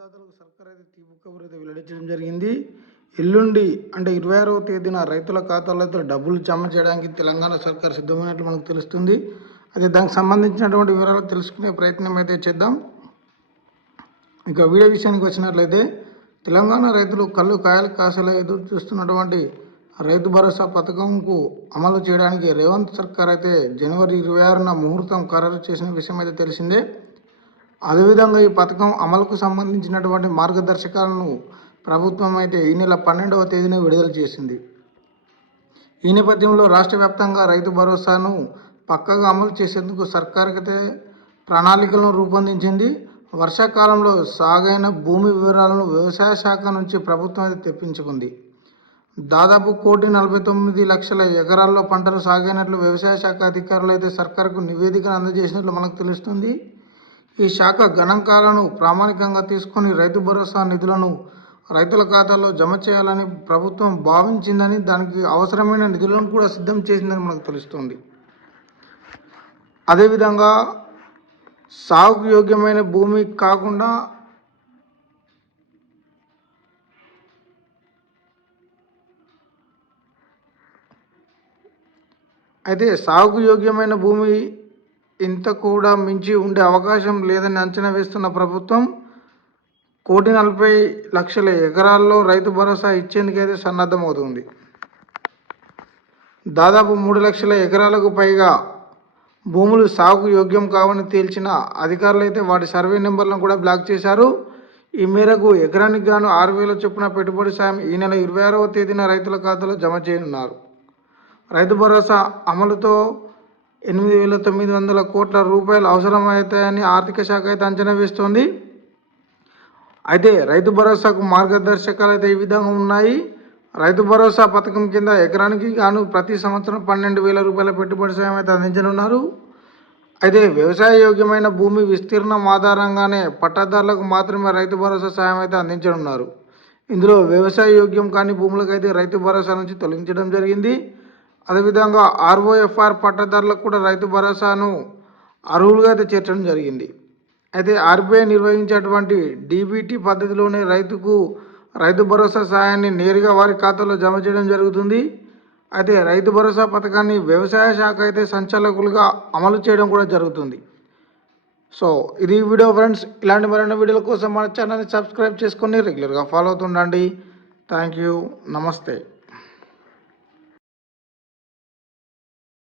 అన్నదాతలకు సర్కార్ అయితే తీపి కబురు అయితే వెల్లడించడం జరిగింది. ఎల్లుండి అంటే 26వ తేదీన రైతుల ఖాతాలో అయితే డబ్బులు జమ చేయడానికి తెలంగాణ సర్కార్ సిద్ధమైనట్లు మనకు తెలుస్తుంది. అయితే దానికి సంబంధించినటువంటి వివరాలు తెలుసుకునే ప్రయత్నం అయితే చేద్దాం. ఇక వీడియో విషయానికి వచ్చినట్లయితే తెలంగాణ రైతులు కళ్ళు కాయలు కాసేలా ఎదురు చూస్తున్నటువంటి రైతు భరోసా పథకంకు అమలు చేయడానికి రేవంత్ సర్కార్ అయితే జనవరి 26న ముహూర్తం ఖరారు చేసిన విషయం అయితే తెలిసిందే. అదేవిధంగా ఈ పథకం అమలుకు సంబంధించినటువంటి మార్గదర్శకాలను ప్రభుత్వం అయితే ఈ నెల 12వ తేదీన విడుదల చేసింది. ఈ నేపథ్యంలో రాష్ట్ర వ్యాప్తంగా రైతు భరోసాను పక్కగా అమలు చేసేందుకు సర్కార్ అయితే ప్రణాళికలను రూపొందించింది. వర్షాకాలంలో సాగైన భూమి వివరాలను వ్యవసాయ శాఖ నుంచి ప్రభుత్వం అయితే తెప్పించుకుంది. దాదాపు 1,49,00,000 ఎకరాల్లో పంటలు సాగైనట్లు వ్యవసాయ శాఖ అధికారులు అయితే సర్కార్కు నివేదికను అందజేసినట్లు మనకు తెలుస్తుంది. ఈ శాఖ గణాంకాలను ప్రామాణికంగా తీసుకొని రైతు భరోసా నిధులను రైతుల ఖాతాలో జమ చేయాలని ప్రభుత్వం భావించిందని, దానికి అవసరమైన నిధులను కూడా సిద్ధం చేసిందని మనకు తెలుస్తుంది. అదేవిధంగా సాగుకు యోగ్యమైన భూమి కాకుండా సాగుకు యోగ్యమైన భూమి ఇంత కూడా మించి ఉండే అవకాశం లేదని అంచనా వేస్తున్న ప్రభుత్వం 1,40,00,000 ఎకరాల్లో రైతు భరోసా ఇచ్చేందుకైతే సన్నద్ధమవుతుంది. దాదాపు 3 లక్షల ఎకరాలకు పైగా భూములు సాగుకు యోగ్యం కావని తేల్చిన అధికారులు అయితే వాటి సర్వే నెంబర్లను కూడా బ్లాక్ చేశారు. ఈ మేరకు ఎకరానికి గాను 6,000 చొప్పున పెట్టుబడి సాయం ఈ నెల 26వ తేదీన రైతుల ఖాతాలో జమ చేయనున్నారు. రైతు భరోసా అమలుతో 8,900 కోట్ల రూపాయలు అవసరమవుతాయని ఆర్థిక శాఖ అయితే అంచనా వేస్తోంది. అయితే రైతు భరోసాకు మార్గదర్శకాలు అయితే ఈ విధంగా ఉన్నాయి. రైతు భరోసా పథకం కింద ఎకరానికి గాను ప్రతి సంవత్సరం 12,000 రూపాయల పెట్టుబడి సాయం అయితే అందించనున్నారు. అయితే వ్యవసాయ యోగ్యమైన భూమి విస్తీర్ణం ఆధారంగానే పట్టాదారులకు మాత్రమే రైతు భరోసా సాయం అయితే అందించనున్నారు. ఇందులో వ్యవసాయ యోగ్యం కాని భూములకైతే రైతు భరోసా నుంచి తొలగించడం జరిగింది. అదేవిధంగా ROFR పట్టాదారులకు కూడా రైతు భరోసాను అర్హులుగా అయితే చేర్చడం జరిగింది. అయితే RBI నిర్వహించేటువంటి DBT పద్ధతిలోనే రైతు భరోసా సాయాన్ని నేరుగా వారి ఖాతాలో జమ చేయడం జరుగుతుంది. అయితే రైతు భరోసా పథకాన్ని వ్యవసాయ శాఖ అయితే సంచాలకులుగా అమలు చేయడం కూడా జరుగుతుంది. సో ఇది వీడియో ఫ్రెండ్స్. ఇలాంటి మరిన్ని వీడియోల కోసం మన ఛానల్ని సబ్స్క్రైబ్ చేసుకొని రెగ్యులర్గా ఫాలో అవుతుండండి. Thank you. నమస్తే.